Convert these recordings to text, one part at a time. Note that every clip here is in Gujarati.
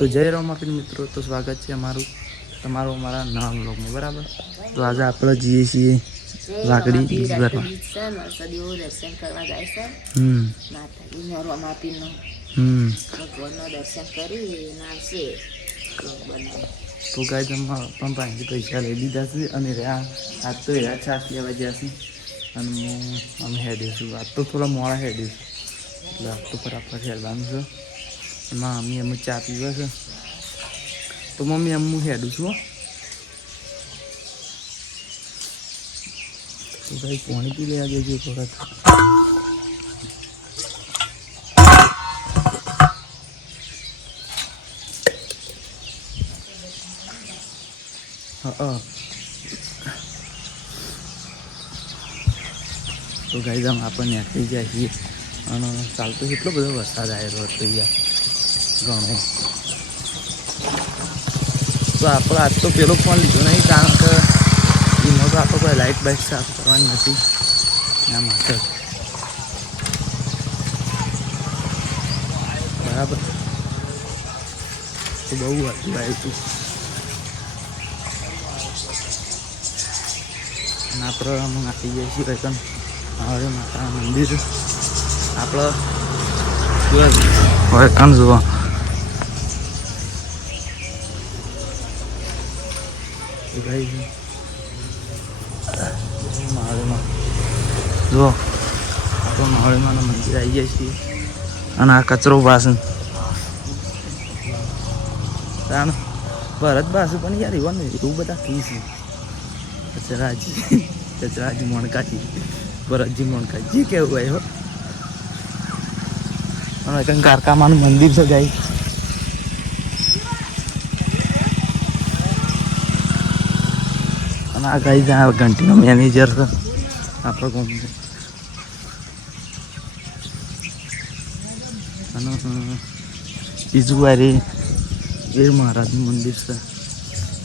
તો જય રામાપીર મિત્રો, તો સ્વાગત છે તમારું અમારા નવા બ્લોગમાં. બરાબર, તો આજે આપણે જઈએ છીએ વાકડી બીજ ભરવા. દર્શન કરવા જાય છે માતાજીનો રામાપીરનો. ભગવાનનો દર્શન કરી નાશે તો ગાય પણ પાસેથી પૈસા લઈ લીધા છે અને આજ તો એરા છાસ લેવા ગયા છે અને અમે હેડીશું. આજ તો થોડા મોડા હેડીશું એટલે આજ તો બરાબર હેડવાનું છે. એમાં મમ્મી અમે ચા પીવા છે તો મમ્મી એમ હું હેડું છું. તો ભાઈ પાણી પી લેવા દેજો એક વખત. હા તો ગાઈ આમ આપણને નીકળી જાય છીએ અને ચાલતો એટલો બધો વરસાદ આવેલો હતો યાર ઘણો. તો આપણે આજ તો પેલો ફોન લીધો નહીં કારણ કે એમાં તો આપણે કોઈ લાઇટ બાઇટ સાફ કરવાની નથી એના માટે. બરાબર, તો બહુ હતું આવ્યું હતું અને આપણે અમે નાખી જઈએ છીએ કંઈ હવે માતાના મંદિર આપણે હવે કામ જોવા. ભાઈ મહાદેવમાં જુઓ, આપણે મહાદેવમાંના મંદિર આવી જાય છીએ અને આ કચરો પાસે ભરત બાસુ પણ યાર એવાનું એવું બધા ફી છે. કચરાજી મણકાજી ભરતજી મણકાજી કેવું હોય હો. અને કંઈ કારકામાનું મંદિર છે ગાઈ. અને આ ગાઈ જ્યાં ઘંટીનો મેનેજર છે આપણો કોમ છે. અને બીજું વારે વીર મહારાજનું મંદિર છે.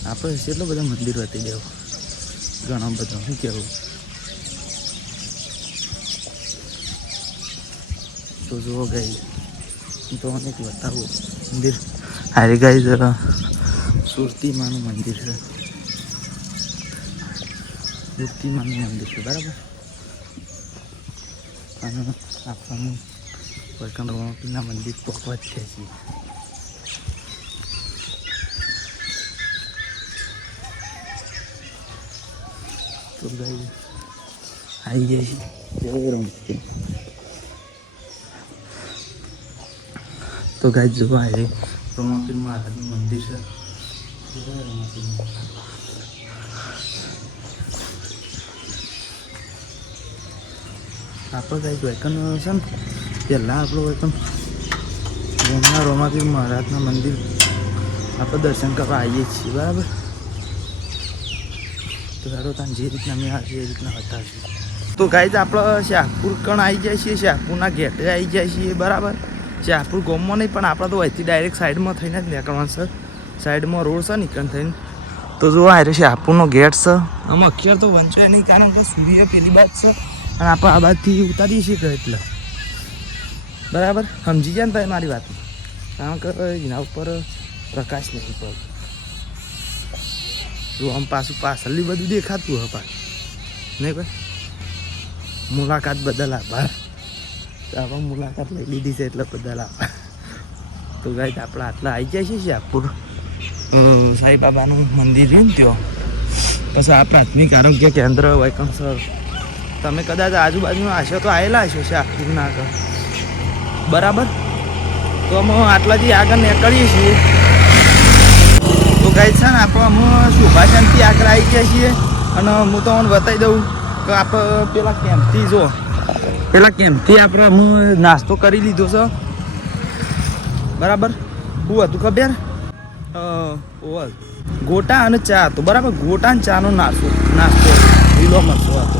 આપણે કેટલો બધો મંદિર હતી દેવો ઘણા બધા. શું કહેવું, તો જુઓ ગાઈ હું તો અનેક બતાવું મંદિર. હારી ગાઈ જરા સુરતીમાનું મંદિર છે. સુરતીમાનું મંદિર છે બરાબર. અને આપણને વૈકુંઠ રામાપીરના મંદિર પહોંચવા જ છે. તો ગાઈ આવી જાય છે તો ગાય જોવા આવે રામાપીર મહારાજનું મંદિર છે. આપણે કાંઈક વૈકન છે ને પહેલાં આપણો વૈકન રામાપીર મહારાજના મંદિર આપણે દર્શન કરવા આવીએ છીએ. બરાબર, તો સારો ત્યાં જે રીતના મેં આજે એ રીતના હતા. તો ગાય આપણે શાહપુર કણ આવી જાય છીએ, શાહપુરના ગેટે આવી જાય છીએ. બરાબર, શાહપુર ગામમાં નહીં પણ આપણે તો અહીંથી ડાયરેક્ટ સાઈડમાં થઈને જ નીકળવાનું છે. સાઈડમાં રોડ છે નીકળ થઈને. તો જો આ શાહપુરનો ગેટ છે. આમાં અખિયાર તો વંચાય નહીં કારણ કે સૂર્ય પેલી બાદ છે અને આપણે આ બાજુથી ઉતારીએ છીએ કે એટલે. બરાબર, સમજી જાય ને ભાઈ મારી વાત, કારણ કે એના ઉપર પ્રકાશ નથી પડતો. જો આમ પાછું પાછળની બધું દેખાતું હોય પાછું નહીં ભાઈ. મુલાકાત બદલ આભાર. આપણે મુલાકાત લઈ લીધી છે એટલે બદલ આભાર. તો ગાય આપણે આટલા આવી જાય છે શાહપુર સાંઈબાબાનું મંદિર રહ્યું ને ત્યાં. પછી આ પ્રાથમિક આરોગ્ય કેન્દ્ર વૈકંઠ સર તમે કદાચ આજુબાજુમાં હશો તો આવેલા હશો શાહપુરના આગળ. બરાબર, તો અમે આટલાથી આગળ નીકળીએ છીએ. તો ગાય છે ને આપણે અમે શુભાશાંતિ આગળ આવી ગયા છીએ અને હું તો મને બતાવી દઉં કે આપણે પેલા કેમ્પથી જો કેમ્પથી આપણે હું નાસ્તો કરી લીધો છે. બરાબર, શું હતું ખબર? ગોટા અને ચા હતો. બરાબર, ગોટા અને ચાનો નાસ્તો લીલો મરચો હતો.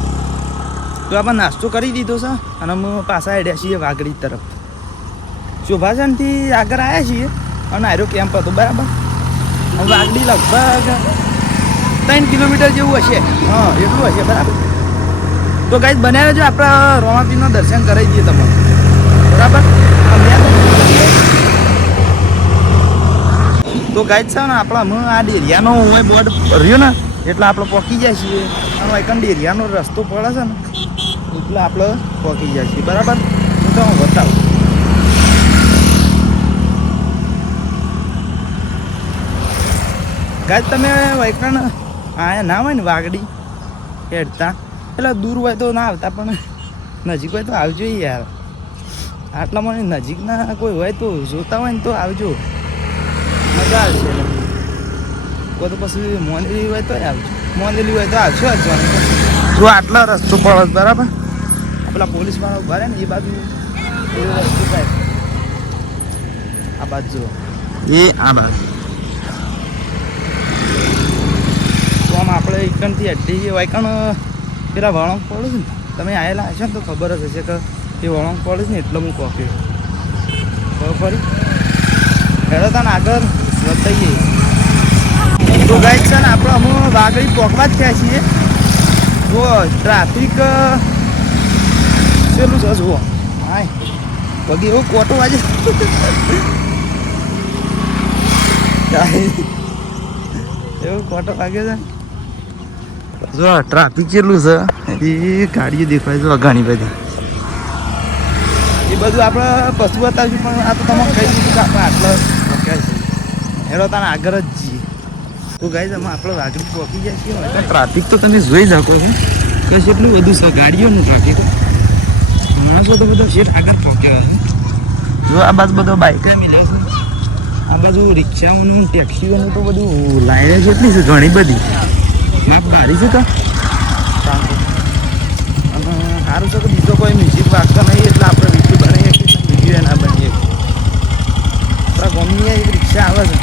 તો આપણે નાસ્તો કરી દીધો છે અને અમે પાછા હેડ્યા છીએ વાગડી તરફ. શુભાશાંતિ આગળ આવ્યા છીએ અને આર્યો કેમ્પ હતો. બરાબર, વાગડી લગભગ 3 કિલોમીટર જેવું હશે. હા, એટલું હશે. બરાબર, તો ગાઈસ બનાવ્યો છે આપણે રામાપીરનો દર્શન કરાવી દઈએ તમને. બરાબર, તો ગાઈડ છે ને આપણા આ ડેરિયાનો હોય બોર્ડ રહ્યો ને એટલે આપણે પહોંચી જાય છીએ અને એક ડેરિયાનો રસ્તો પડે છે ને એટલે આપણે પહોંચી જાય છીએ બરાબર. હું તો બતાવું ગાઈડ તમે વૈકણ આયા ના હોય ને વાગડી હેડતા એટલે દૂર હોય તો ના આવતા પણ નજીક હોય તો આવજો યાર. આટલામાં નજીકના કોઈ હોય તો જોતા હોય ને તો આવજો, મજા આવશે. કોઈ તો પછી મોંદેલી હોય તો આવજો, મોંદેલી હોય તો આવશો જ જો આટલા રસ્તો પડે બરાબર. પેલા પોલીસ વાળા ઉભા રહે ને એ બાજુ રસ્તો થાય આ બાજુ એ આ બાજુ તો આમ આપણે એકણથી અડધી જે વાયકણ પેલા વળંક પડે છે ને તમે આવેલા હશો ને તો ખબર જ હશે કે એ વળંક પડે છે ને એટલે હું કોફી ખબર પડી હેડો તને આગળ બતાવીએ. તો ગાઈડ છે ને આપણે અમે વાગડી પોકવા જ થયા છીએ. જો ટ્રાફિક પેલું છે જુઓ હા પગી એવો કોટો વાજે એવું કોટો વાગે છે. જો ટ્રાફિક કેટલું છે એ ગાડીઓ દેખાય છે ઘણી બધી. એ બધું આપણે પશુ બતાવીશું પણ આ તો તમે કહી દીધું કે આપણે આટલો પહોંચ્યા છીએ એનો તને આગળ જ જઈએ. તો ગાઈસ અમે આપણે વાગડી પહોંચી જાય છીએ. ટ્રાફિક તો તમે જોઈ શકો છો કે કેટલું બધું છે ગાડીઓનું ટ્રાફિક. માણસો તો બધો શેઠ આગળ પહોંચ્યો હશે. જો આ બાજુ બધો બાઇક મિલે છે, આ બાજુ રિક્ષાઓનું ટેક્સીઓનું તો બધું લાઈને જેટલી છે ઘણી બધી માપ ભારી છે. તો અને સારું છે કે બીજો કોઈ મ્યુઝિક વાગતો નહીં એટલે આપણે વિડીયો બનાવીએ કે વિડીયો ના બનીએ. આપણા ગામની એક રિક્ષા આવે છે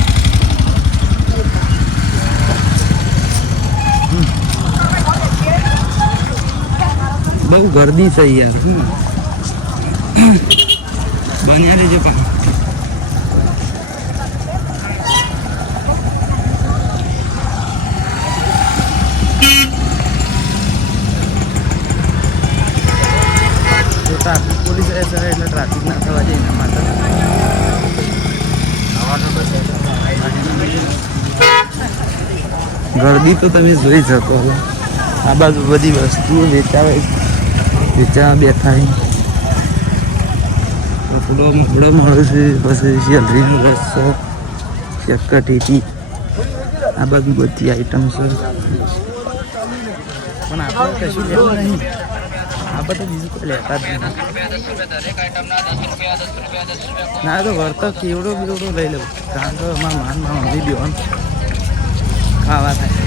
બહુ ગરદી છે યાર. બન્યા રહેજો પણ ટ્રાફિક પોલીસ રહેશે એટલે ટ્રાફિક ના થવા જાય એના માટે ગરદી તો તમે જોઈ શકો છો. આ બાજુ બધી વસ્તુઓ વેચાવા બેઠા કપડો મકડો મળે છે, પછી શેલરીનો રસ્તો ચક્કટીથી આ બાજુ બધી આઈટમ છે. પણ આપણે કશું લેવું નહીં, આપણે તો બીજું કોઈ લેતા જ નહીં. ના તો વળતો કેવડો બેવડો લઈ લઉં કારણ કે મારા મમ્મી બેવાનું ખાવા થાય.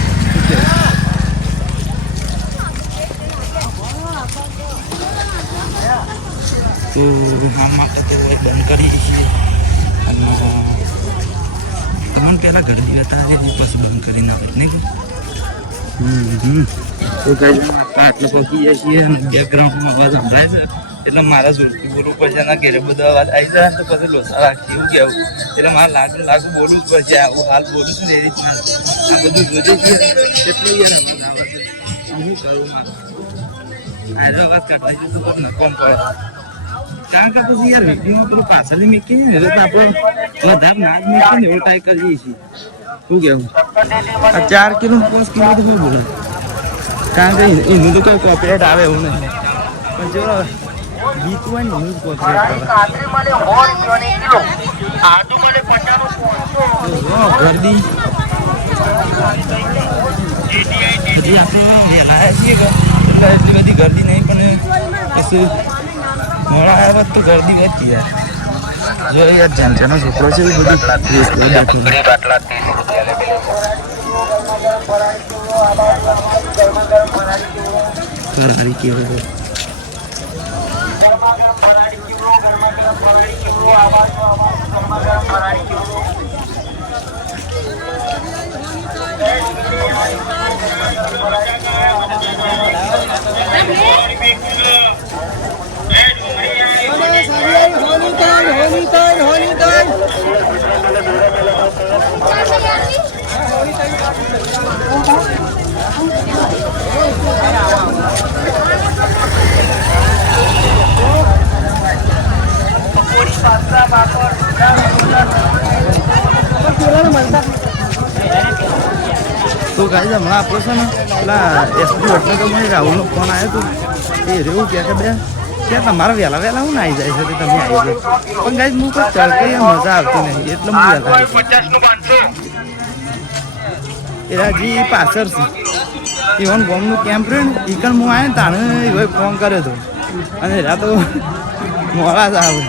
તો આમ આપણે તો બંધ કરીએ છીએ અને તમને પહેલાં ઘરે જતા પછી બંધ કરી નાખે નહીં કે તો કઈ આટલો પહોંચી જાય છીએ અને બેકગ્રાઉન્ડમાં અવાજ સંભળાય છે એટલે મારા જોરથી બોલવું પડશે. એના ઘેરે બધો અવાજ આવી જાય તો પછી લોસા રાખીએ એવું કહેવું એટલે મારે લાગુ બોલવું જ પડશે. આવું હાલ બોલું છું ને એ રીતના આ બધું જોજે છીએ એટલું યાર અવાજ આવે છે. શું કરું મારે આનો અવાજ કાઢવા જતો પણ નકોમ પડે કારણ કે પછી યાર વિડીયોમાં પેલું પાછળની મેકીએ ને એટલે આપણે વધારે ના જ મેકીએ ને એવો ટ્રાય કરીએ છીએ. શું કહેવું આ 4 કિલો 5 કિલો તો શું બોલે કારણ કે એનું તો કોઈ કોપરેટ આવે એવું નહીં પણ જો ગીત હોય ને એનું જ કોપરેટ આવે. ગરદી હજી આપણે વહેલા છીએ એટલે એટલી બધી ગરદી નહીં પણ પછી મોડા આવ્યા તો ગરદી વધતી યાર. જો યાર જાનજાનો છોકરો છે એ બધી ફરારી કેવો તો ગાઈ હમણાં આપણો છે ને પેલા એસપી વડનગરમાં રાહુલનો ફોન આવ્યો હતો એ રેવું કે બે ત્યાં તમારા વહેલા વહેલા હું આવી જાય છે તે તમે આવી જાય પણ ગાઈ હું કોઈ ચડકે મજા આવતી નહીં એટલે હું વહેલા એ હજી પાછળ છે ઇવન ગોમનું કેમ્પ રહ્યું ને એ પણ હું આવ્યો ને તાણે એવો ફોન કર્યો હતો અને એરા તો મોડા જ આવે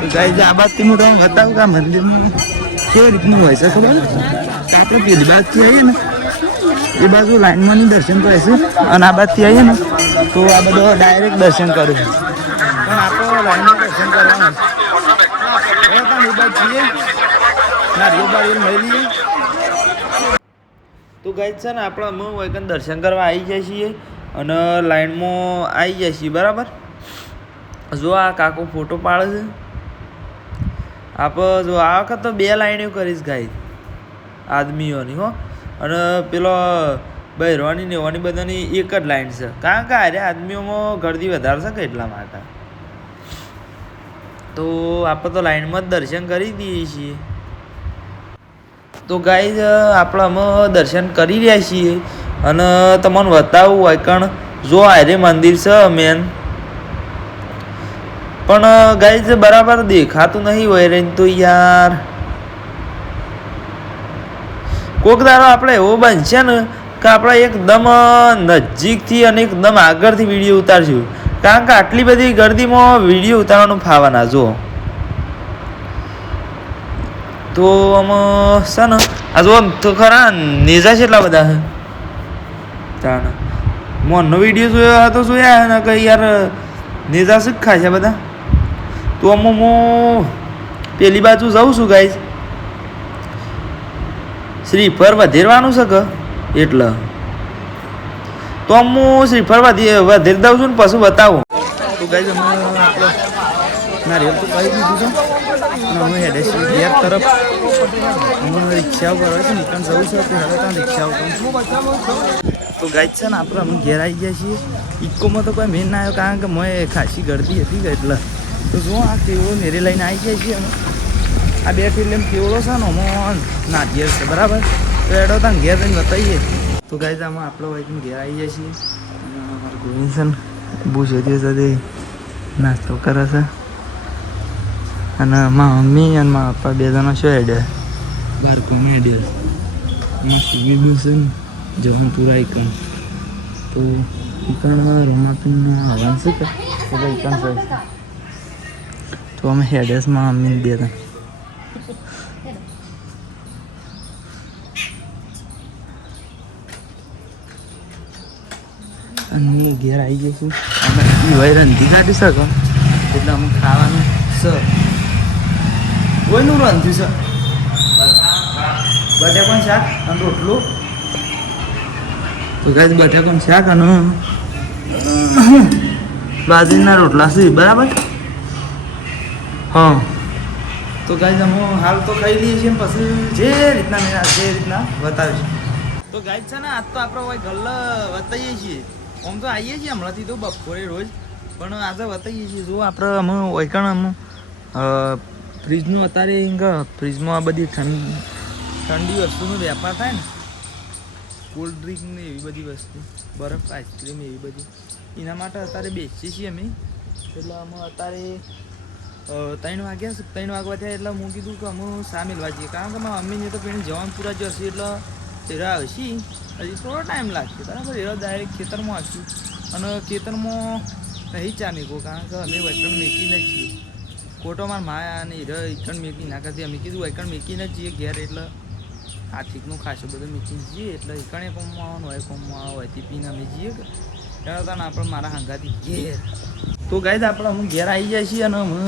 તો ગાઈ આ બાજથી હું તમને બતાવું કે આ મંદિરમાં કેવી રીતનું હોય છે ખબર ને આપણે પેલી બાજુથી આવીએ ને એ બાજુ લાઈનમાં દર્શન કરે છે અને આ બાજુથી આવીએ ને તો આ બધો ડાયરેક્ટ દર્શન કરે છે પણ આપણે લાઈનમાં દર્શન કરવાનું એ બાજુ છીએ નારિયેળ બારિયેળ મળી લઈએ તો ગાઈ છે ને આપણે અમે વૈકન દર્શન કરવા આવી જાય છીએ અને લાઈનમાં આવી જાય છીએ બરાબર જો આ કાકો ફોટો પાડે છે આપણે જો આ વખત તો 2 લાઈનો કરીશ ગાઈ આદમીઓની હો અને પેલો બહેરવાની ને એવાની બધાની એક જ લાઈન છે કારણ કે અરે આદમીઓમાં ગળદી વધારે છે કે એટલા માટે તો આપણે તો લાઈનમાં જ દર્શન કરી દઈએ છીએ તો ગાઈઝ આપણે અમે દર્શન કરી રહ્યા છીએ અને તમને બતાવું વાયકણ જો આરે મંદિર છે મેન પણ ગાઈઝ બરાબર દેખાતું નહીં હોય રે તો યાર કોક દારો આપણે એવો બનશે ને કે આપણે એકદમ નજીકથી અને એકદમ આગળથી વિડીયો ઉતારશું કારણ કે આટલી બધી ગર્દીમાં વિડીયો ઉતારવાનું ફાવાના જો તો અમે છે ને આ જો તો ખરા નેજા છે એટલા બધા તાણ મોનનો વિડીયો જોયો હતો જોયા ને કે યાર નેજા શું ખાય છે બધા તો અમે હું પેલી બાજુ જાઉં છું ગાઈઝ શ્રીફળ વધેરવાનું છે કે એટલે તો હું શ્રીફળ વધેર દઉં છું ને પછી બતાવું તો ગાઈઝ અમે આપણે નારિયેળ તો કહી દીધું છે અને અમે હેડે છીએ ઘેર તરફ અમે રિક્ષાઓ કરવા છે નીકળ જવું છે તો હવે ત્યાં રિક્ષાઓ તો ગાઈઝ છે ને આપણે અમે ઘેર આવી ગયા છીએ ઇકોમાં તો કોઈ મેન ના આવ્યો કારણ કે મેં ખાસી ગળદી હતી કે એટલે તો જો આ કેવડો નેરે લઈને આવી જાય છીએ અમે આ 2 ફિલ્મ કેવડો છે ને અમો નારિયેળ છે બરાબર તો એડો ત્યાં ઘેર જઈને બતાવીએ તો ગાઈઝ આમાં આપણો વાઈકને ઘેર આવી જાય છીએ અને અમારું ગોવિંદ છે ને બહુ જતી સાથે નાસ્તો કરે છે અને મારા મમ્મી અને મારા પપ્પા 2 જણા શું હેડે બહાર કોમે હેડે એમાં સુવી બસ છે ને જવાનું પૂરા ઇકણ તો ઇકણ રમાપીનું આવવાનું છે કે એટલે ઇકણ જાય છે તો અમે હેડેસ મારા મમ્મીને 2 જણા અને ઘેર આવી જઈશું અમે હોય રંધી કાઢી શકો એટલે અમે ખાવાનું છે કોઈનું રાંધ્યું છે બટાકાનું શાક અને રોટલું તો ગાઈસ બટાકાનું શાક અને બાજરીના રોટલા છે બરાબર હા તો ગાઈસ અમે હાલ તો ખાઈ લઈએ છીએ પછી જે રીતના મેં જે રીતના બતાવીશું તો ગાઈસ છે ને આજ તો આપણે હોય ગલ્લ બતાવીએ છીએ આમ તો આવીએ છીએ હમણાંથી તો બપોરે રોજ પણ આજે બતાવીએ છીએ જો આપણે અમે વૈકણ અમે ફ્રીજનું અત્યારે ફ્રીજમાં આ બધી ઠંડી વસ્તુનો વેપાર થાય ને કોલ્ડ ડ્રિંક ને એવી બધી વસ્તુ બરફ આઈસ્ક્રીમ એવી બધી એના માટે અત્યારે બેસીએ છીએ અમે એટલે અમે અત્યારે 3 વાગ્યા 3 વાગવા થયા એટલે હું કીધું કે અમે શા મેળવા જઈએ કારણ કે મારા મમ્મીને તો પેલી જવાન પૂરા જશે એટલે તેરા આવશે હજી થોડો ટાઈમ લાગશે બરાબર એનો ડાયરેક્ટ ખેતરમાં આવશું અને ખેતરમાં નહીં ચા મેકો કારણ કે અમે વૈકણ મેકીને જ છીએ ખોટો મારા માયા અને હીરો એકણ મેકી ના કરતી અમે કીધું એકણ મેકીને જ જઈએ ઘેર એટલે આર્થિકનું ખાસું બધું મેકીને જઈએ એટલે એકણે કોમમાં આવવાનું હોય કોમમાં હોયથી પીને અમે જઈએ કે ત્યારે તો આપણે મારા હાંગાથી ઘેર તો ગાઈઝ આપણે અમે ઘેર આવી જાય છીએ અને અમે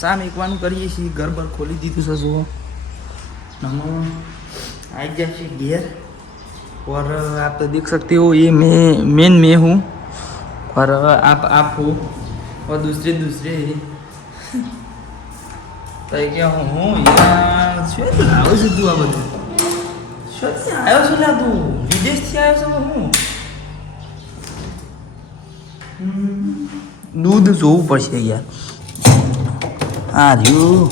શા મેકવાનું કરીએ છીએ ઘર બર ખોલી દીધું છે જુઓ અમે આવી જાય છીએ ઘેર और आप तो देख सकते हो ये मैं हूँ और आप हो और दूसरे तो क्या हूँ यार શું લાવો છે તું આ બધું શું આવ્યો છું લા તું વિદેશથી આવ્યો છો હું દૂધ જોવું પડશે યાર આ રહ્યું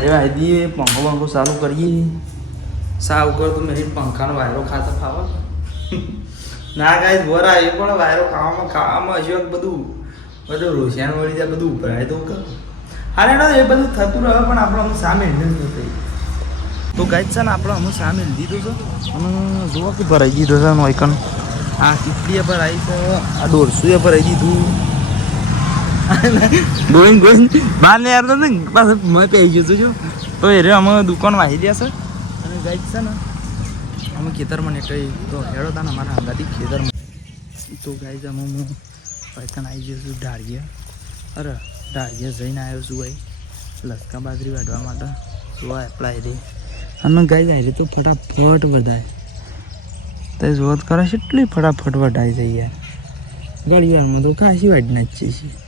વાયરે આવી દઈએ પંખો પંખો ચાલુ કરીએ સા ઉપર તો મેં પંખાનો વાયરો ખાતા ખાવા ના ગાય વર આવ્યો પણ વાયરો ખાવામાં હજુ બધું રોશિયાન વળી જાય બધું ઉભરાય તો કર હારે એ બધું થતું રહે પણ આપણે અમુક સામે નથી તો ગાય છે ને આપણે અમુક સામે લીધું છે અને જોવા કે ભરાઈ દીધો છે નોઈકન આ ચીપડીએ ભરાઈ છે આ 150 ભરાઈ દીધું ગોઈન બહાર ને યાર ને પાછું મેં પહેરી ગયું છું જો તો એ રે અમે દુકાન વાહી દેશે અને ગાય છે ને અમે ખેતરમાં નીકળી તો હેડો હતા ને અમારા અંગાથી ખેતરમાં તો ગાય અમે હું પૈતણ આવી ગયો છું ઢાળિયા અરે ઢાળિયા જઈને આવ્યો છું ભાઈ લસકા બાજરી વાઢવા માટે જોવા એપ્લાય રે અને ગાય જાય તો ફટાફટ વધાય તો જોત કરે છે એટલી ફટાફટ વઢાઈ જાય યાર ઘણી વારમાં તો ખાસી વાઢી નાખીએ છીએ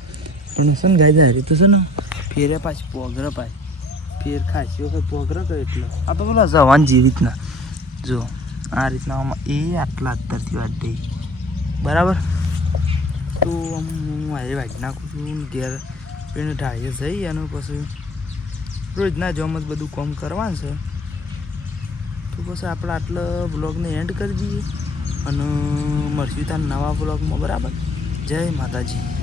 પણ છે ને ગાય જાય તો છે ને ફેરે પાછી પોગરે પાછી ફેર ખાસી વખત પોગરે તો એટલે આ તો પેલા જવાન જે રીતના જો આ રીતના આમાં એ આટલા અત્યારથી વાઢી બરાબર તો હું આજે વાઢી નાખું છું ઘેર એને ઢાળીએ જઈ અને પછી રોજના જોમ જ બધું કામ કરવાનું છે તો પછી આપણે આટલા બ્લોગને એન્ડ કરી દઈએ અને મળશું ત્યાં નવા બ્લોગમાં બરાબર જય માતાજી.